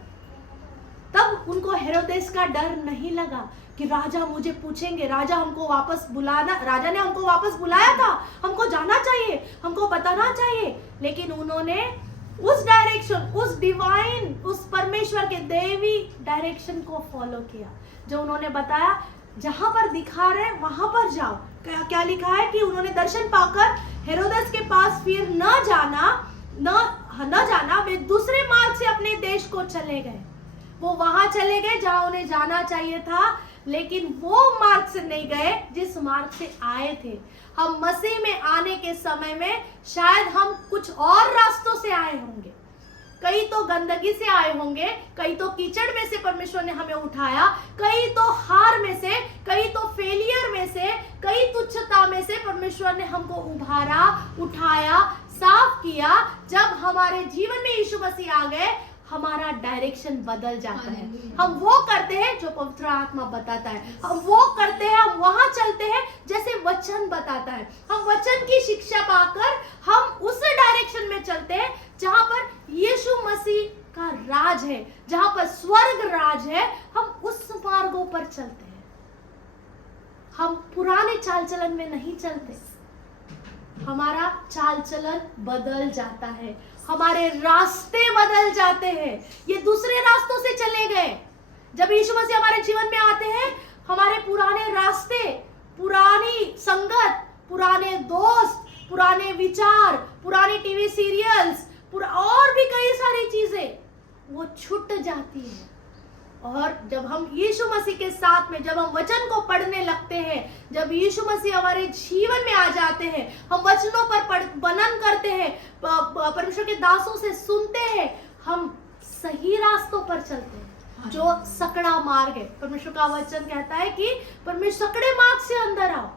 तब उनको हेरोदेस का डर नहीं लगा कि राजा मुझे पूछेंगे, राजा हमको वापस बुलाना, राजा ने हमको वापस बुलाया था, हमको जाना चाहिए, हमको बताना चाहिए। लेकिन उन्होंने उस डायरेक्शन, उस डिवाइन, उस परमेश्वर के देवी डायरेक्शन को फॉलो किया। जो उन्होंने बताया जहां पर दिखा रहे वहां पर जाओ। क्या लिखा है कि उन्होंने दर्शन पाकर हेरोदेस के पास फिर न जाना, वे दूसरे मार्ग से अपने देश को चले गए। वो वहां चले गए जहां उन्हें जाना चाहिए था, लेकिन वो मार्ग से नहीं गए जिस मार्ग से आए थे। हम मसीह में आने के समय में शायद हम कुछ और रास्तों से आए होंगे। कई तो गंदगी से आए होंगे, कई तो कीचड़ में से परमेश्वर ने हमें उठाया, कई तो हार में से, कई तो फेलियर में से, कई तुच्छता में से परमेश्वर ने हमको उभारा, उठाया, साफ किया। जब हमारे जीवन में यीशु मसीह आ गए, हमारा डायरेक्शन बदल जाता है। हम वो करते हैं जो पवित्र आत्मा बताता है, हम वो करते हैं, हम वहां चलते हैं जैसे वचन बताता है। हम वचन की शिक्षा पाकर हम उस डायरेक्शन में चलते हैं जहां पर यीशु मसीह का राज है, जहां पर स्वर्ग राज है। हम उस मार्गों पर चलते हैं। हम पुराने चाल चलन में नहीं चलते। हमारा चाल चलन बदल जाता है, हमारे रास्ते बदल जाते हैं। ये दूसरे रास्तों से चले गए। जब यीशु मसीह हमारे जीवन में आते हैं, हमारे पुराने रास्ते, पुरानी संगत, पुराने दोस्त, पुराने विचार, पुरानी टीवी सीरियल्स, और भी कई सारी चीजें वो छूट जाती है। और जब हम यीशु मसीह के साथ में, जब हम वचन को पढ़ने लगते हैं, जब यीशु मसीह हमारे जीवन में आ जाते हैं, हम वचनों पर मनन करते हैं, परमेश्वर के दासों से सुनते हैं, हम सही रास्तों पर चलते हैं, जो सकड़ा मार्ग है। परमेश्वर का वचन कहता है कि परमेश्वर सकड़े मार्ग से अंदर आओ,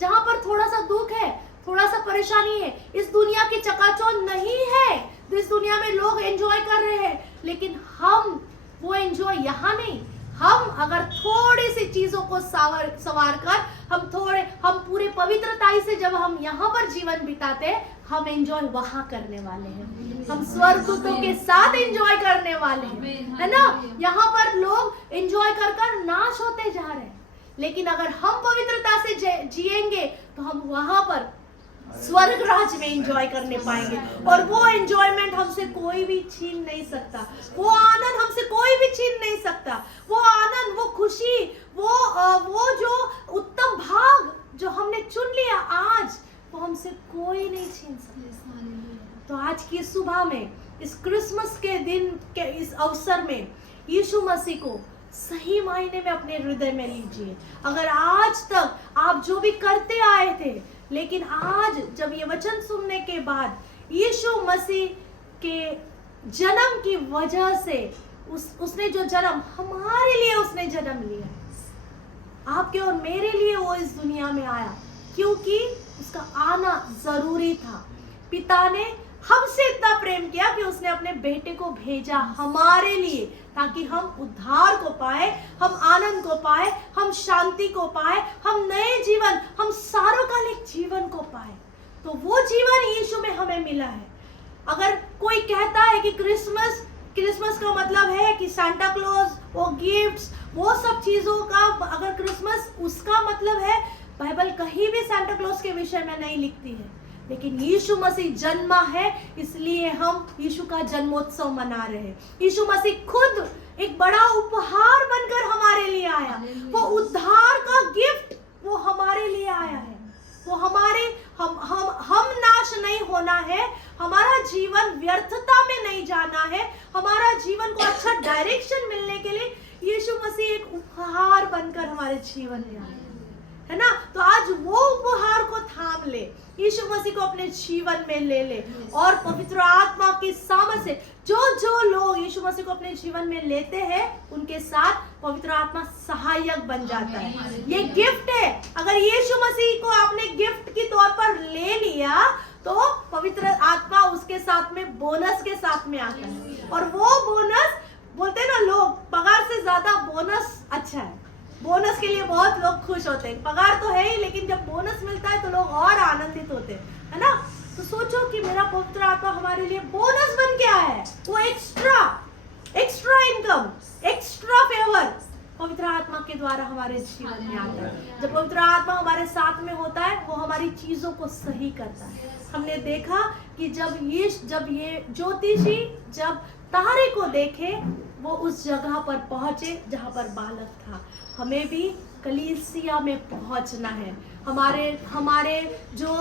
जहां पर थोड़ा सा दुख है, थोड़ा सा परेशानी है, इस दुनिया की चकाचौंध नहीं है, इस दुनिया में लोग एंजॉय कर रहे हैं, लेकिन हम वो एंजॉय यहाँ नहीं। हम अगर थोड़ी सी चीजों को सवार कर, हम पूरे पवित्रताई से जब हम यहाँ पर जीवन बिताते, हम एंजॉय वहाँ करने वाले हैं, हम स्वर्गदूतों के साथ एंजॉय करने वाले हैं, है ना। यहाँ पर लोग एंजॉय कर कर नाश होते जा रहे हैं, लेकिन अगर हम पवित्रता से जिएंगे तो हम वहां पर स्वर्ग राज में एंजॉय करने पाएंगे, और वो एंजॉयमेंट हमसे कोई भी छीन नहीं सकता, वो आनंद हमसे कोई भी छीन नहीं सकता, वो आनंद, वो खुशी, वो जो उत्तम भाग जो हमने चुन लिया आज, वो हमसे कोई नहीं छीन सकता। तो आज की सुबह में, इस क्रिसमस के दिन के इस अवसर में, यीशु मसीह को सही मायने में अपने हृदय में लीजिए। अगर आज तक आप जो भी करते आए थे, लेकिन आज जब ये वचन सुनने के बाद यीशु मसीह के जन्म की वजह से, उसने जो जन्म हमारे लिए उसने जन्म लिया, आपके और मेरे लिए वो इस दुनिया में आया, क्योंकि उसका आना जरूरी था। पिता ने हमसे इतना प्रेम किया कि उसने अपने बेटे को भेजा हमारे लिए, ताकि हम उद्धार को पाए, हम आनंद को पाए, हम शांति को पाए, हम नए जीवन, हम सार्वकालिक जीवन को पाए। तो वो जीवन यीशु में हमें मिला है। अगर कोई कहता है कि क्रिसमस का मतलब है कि सांता क्लॉज, वो गिफ्ट्स, वो सब चीजों का, अगर क्रिसमस उसका मतलब है, बाइबल कहीं भी सांता क्लॉज के विषय में नहीं लिखती है, लेकिन यीशु मसीह जन्मा है, इसलिए हम यीशु का जन्मोत्सव मना रहे हैं। यीशु मसीह खुद एक बड़ा उपहार बनकर हमारे लिए आया, वो उद्धार का गिफ्ट वो हमारे लिए आया है। वो हम नाश नहीं होना है, हमारा जीवन व्यर्थता में नहीं जाना है, हमारा जीवन को अच्छा डायरेक्शन मिलने के लिए यीशु मसीह एक उपहार बनकर हमारे जीवन में आया है ना। तो आज वो उपहार को थाम ले, यीशु मसीह को अपने जीवन में ले ले, और पवित्र आत्मा की सामर्थ से जो लोग यीशु मसीह को अपने जीवन में लेते हैं, उनके साथ पवित्र आत्मा सहायक बन जाता है। ये गिफ्ट है। अगर यीशु मसीह को आपने गिफ्ट के तौर पर ले लिया, तो पवित्र आत्मा उसके साथ में बोनस के साथ में आता है, और वो बोनस, बोलते हैं ना लोग, पगार से ज्यादा बोनस अच्छा है। बोनस के लिए बहुत लोग खुश होते हैं, पगार तो है ही, लेकिन जब बोनस मिलता है तो लोग और आनंदित होते हैं, है ना। तो सोचो कि मेरा पवित्र आत्मा हमारे लिए बोनस बन के आया है, वो एक्स्ट्रा इनकम, एक्स्ट्रा फेवर पवित्र आत्मा के द्वारा हमारे जीवन में आता है। जब पवित्र आत्मा हमारे साथ में होता है, वो हमारी चीजों को सही करता है। हमने देखा कि जब ये ज्योतिषी जब तारे को देखे, वो उस जगह पर पहुंचे जहां पर बालक था। हमें भी कलीसिया में पहुंचना है। हमारे जो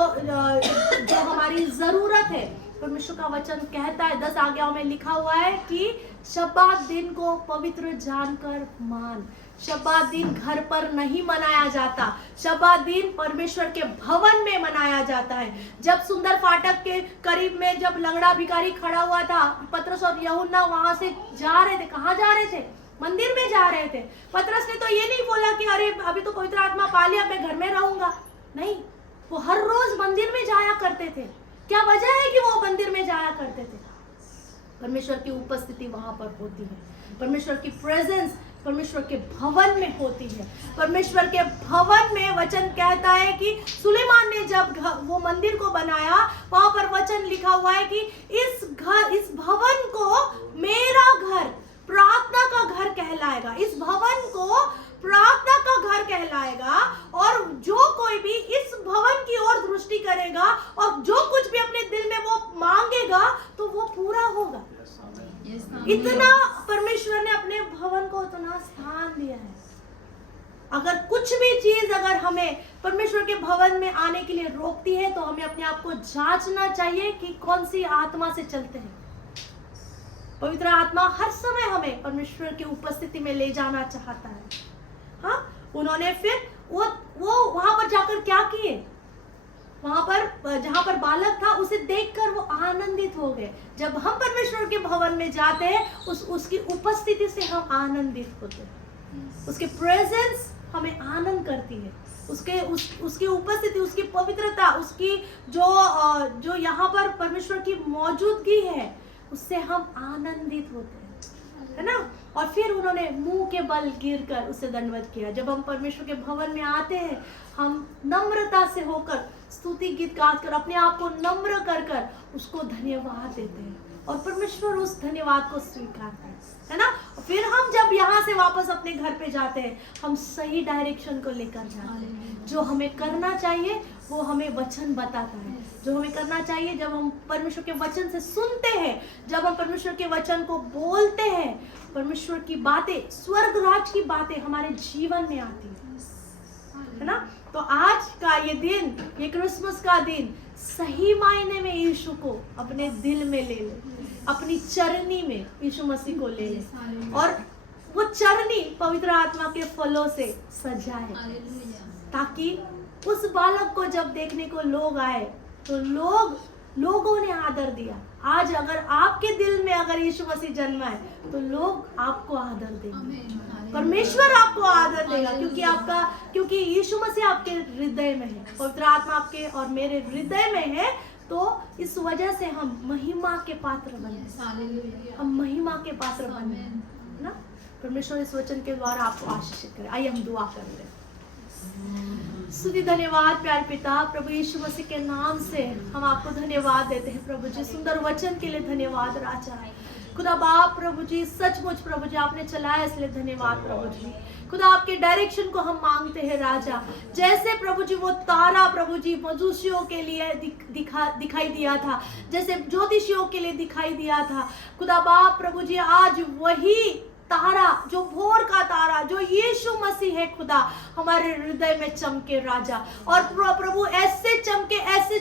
हमारी जरूरत है, परमेश्वर का वचन कहता है, 10 आज्ञाओं में लिखा हुआ है कि शब्बात दिन को पवित्र जानकर मान। शब्बात दिन घर पर नहीं मनाया जाता, शब्बात दिन परमेश्वर के भवन में मनाया जाता है। जब सुंदर फाटक के करीब में जब लंगड़ा भिखारी खड़ा हुआ था, पतरस और यूहन्ना वहां से जा रहे थे। कहाँ जा रहे थे? मंदिर में जा रहे थे। पतरस ने तो ये नहीं बोला कि अरे अभी तो पवित्र आत्मा पा लिया, मैं घर में रहूंगा। नहीं, वो हर रोज मंदिर में जाया करते थे। क्या वजह है कि वो मंदिर में जाया करते थे? परमेश्वर की उपस्थिति वहां पर होती है, परमेश्वर की प्रेजेंस परमेश्वर के भवन में होती है। परमेश्वर के भवन में वचन कहता है कि सुलेमान ने जब वो मंदिर को बनाया, वहां पर वचन लिखा हुआ है कि इस भवन को मेरा घर, प्रार्थना का घर कहलाएगा। इस भवन को प्रार्थना का घर कहलाएगा, और जो कोई भी इस भवन की ओर दृष्टि करेगा और जो कुछ भी अपने दिल में वो मांगेगा, तो वो पूरा होगा। इतना परमेश्वर ने अपने भवन को उतना स्थान दिया है। अगर कुछ भी चीज अगर हमें परमेश्वर के भवन में आने के लिए रोकती है, तो हमें अपने आप को जांचना चाहिए कि कौन सी आत्मा से चलते हैं। पवित्र आत्मा हर समय हमें परमेश्वर की उपस्थिति में ले जाना चाहता है। हाँ, उन्होंने फिर वो वहां पर जाकर क्या किए, वहां पर जहां पर बालक था उसे देखकर वो आनंदित हो गए। जब हम परमेश्वर के भवन में जाते हैं उसकी उपस्थिति से हम आनंदित होते हैं। उसके प्रेजेंस हमें आनंद करती है, उसकी उपस्थिति, उसकी पवित्रता, उसकी जो यहाँ पर परमेश्वर की मौजूदगी है उससे हम आनंदित होते हैं, है ना। और फिर उन्होंने मुंह के बल गिरकर उसे दंडवत किया। जब हम परमेश्वर के भवन में आते हैं हम नम्रता से होकर स्तुति गीत गाकर अपने आप को नम्र कर कर उसको धन्यवाद देते हैं और परमेश्वर उस धन्यवाद को स्वीकारता है ना। फिर हम जब यहाँ से वापस अपने घर पे जाते हैं हम सही डायरेक्शन को लेकर जाते हैं। जो हमें करना चाहिए वो हमें वचन बताता है, जो हमें करना चाहिए जब हम परमेश्वर के वचन से सुनते हैं, जब हम परमेश्वर के वचन को बोलते हैं, परमेश्वर की बातें, स्वर्ग राज की बातें हमारे जीवन में आती है ना। तो आज का ये दिन, ये क्रिसमस का दिन सही मायने में यीशु को अपने दिल में ले ले, अपनी चरनी में यीशु मसीह को ले ले और वो चरनी पवित्र आत्मा के फलों से सजाए, ताकि उस बालक को जब देखने को लोग आए तो लोगों ने आदर दिया। आज अगर आपके दिल में अगर यीशु मसीह जन्मा है तो लोग आपको आदर देंगे, परमेश्वर आपको आदर देगा, क्योंकि यीशु मसीह आपके हृदय में है, पवित्र आत्मा आपके और मेरे हृदय में है। तो इस वजह से हम महिमा के पात्र बने, हम महिमा के पात्र बने ना। परमेश्वर इस वचन के द्वारा आपको आशीषित करे। आइए हम दुआ करते हैं। स्तुति धन्यवाद प्यारे पिता, प्रभु यीशु मसीह के नाम से हम आपको धन्यवाद देते हैं प्रभु जी, सुंदर वचन के लिए धन्यवाद राजा। खुदा बाप प्रभु जी, सचमुच प्रभु जी आपने चलाया इसलिए धन्यवाद प्रभु जी। खुदा आपके डायरेक्शन को हम मांगते हैं राजा, जैसे प्रभु जी वो तारा प्रभु जी मजूसियों के लिए दिखाई दिया था, जैसे ज्योतिषियों के लिए दिखाई दिया था। खुदा बाप प्रभु जी आज वही तारा, जो भोर का तारा, जो यीशु मसीह है खुदा, हमारे हृदय में चमके राजा। और प्रभु ऐसे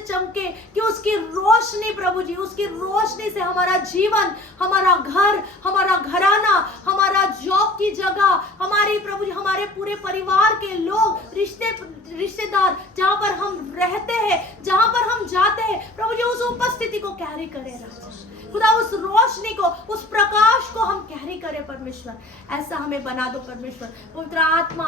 चमके कि उसकी रोशनी प्रभु जी, उसकी रोशनी से हमारा जीवन, हमारा घर, हमारा घराना, हमारा जॉब की जगह, हमारी प्रभु जी, हमारे पूरे परिवार के लोग, रिश्तेदार, जहाँ पर हम रहते हैं, जहाँ पर हम जाते हैं प्रभु जी, उस उपस्थिति को कैरी करे राजा। खुदा उस रोशनी को, उस प्रकाश को हम कैरी करें परमेश्वर, ऐसा हमें बना दो परमेश्वर। पवित्र आत्मा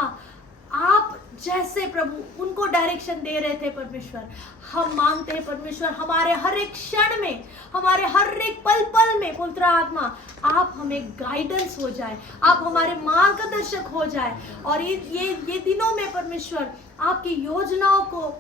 आप जैसे प्रभु उनको डायरेक्शन दे रहे थे परमेश्वर, हम मांगते हैं परमेश्वर हमारे हर एक क्षण में, हमारे हर एक पल में पवित्र आत्मा आप हमें गाइडेंस हो जाए, आप हमारे मार्गदर्शक हो जाए। और ये दिनों में परमेश्वर आपकी योजनाओं को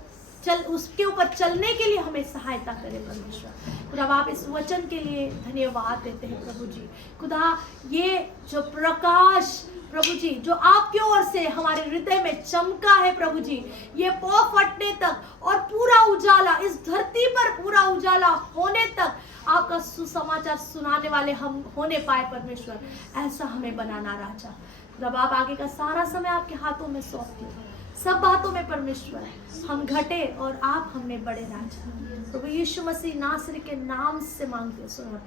उसके ऊपर चलने के लिए हमें सहायता करे परमेश्वर। खुदा आप इस वचन के लिए धन्यवाद देते हैं प्रभु जी। खुदा ये जो प्रकाश प्रभु जी जो आपकी ओर से हमारे हृदय में चमका है प्रभु जी, ये पौ फटने तक और पूरा उजाला इस धरती पर पूरा उजाला होने तक आपका सुसमाचार सुनाने वाले हम होने पाए परमेश्वर, ऐसा हमें बनाना राजा। जब आप आगे का सारा समय आपके हाथों में सौंपते हो, सब बातों में परमेश्वर हम घटे और आप हमें बड़े राजा। प्रभु यीशु मसीह नासरी के नाम से मांगते सुना।